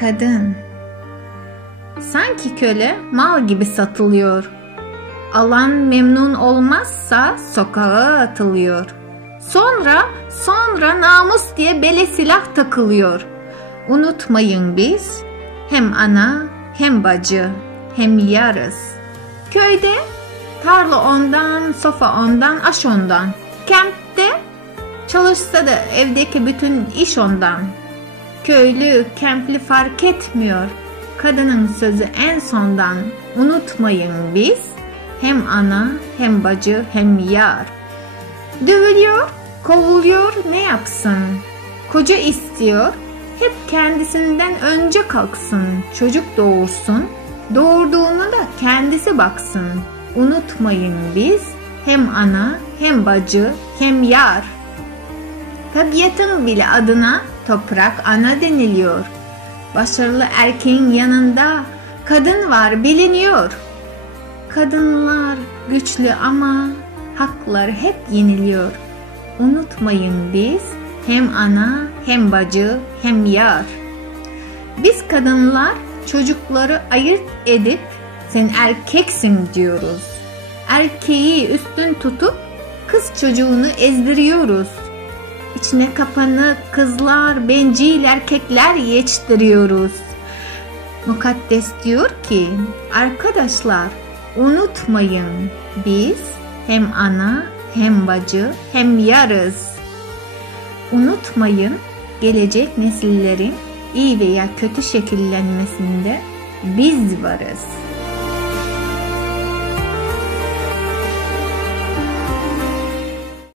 Kadın sanki köle mal gibi satılıyor. Alan memnun olmazsa sokağa atılıyor. Sonra namus diye bele silah takılıyor. Unutmayın biz hem ana hem bacı hem yarız. Köyde tarla ondan, sofa ondan, aş ondan. Kentte çalışsa da evdeki bütün iş ondan. Köylü, kentli fark etmiyor. Kadının sözü en sondan. Unutmayın biz hem ana hem bacı hem yar. Dövülüyor, kovuluyor, ne yapsın? Koca istiyor, hep kendisinden önce kalksın. Çocuk doğursun, doğurduğuna da kendisi baksın. Unutmayın biz hem ana hem bacı hem yar. Tabiatın bile adına toprak ana deniliyor. Başarılı erkeğin yanında kadın var biliniyor. Kadınlar güçlü ama haklar hep yeniliyor. Unutmayın biz hem ana hem bacı hem yar. Biz kadınlar çocukları ayırt edip sen erkeksin diyoruz. Erkeği üstün tutup kız çocuğunu ezdiriyoruz. İçine kapanık kızlar, bencil erkekler yetiştiriyoruz. Mukaddes diyor ki, arkadaşlar unutmayın biz hem ana hem bacı hem yarız. Unutmayın gelecek nesillerin iyi veya kötü şekillenmesinde biz varız.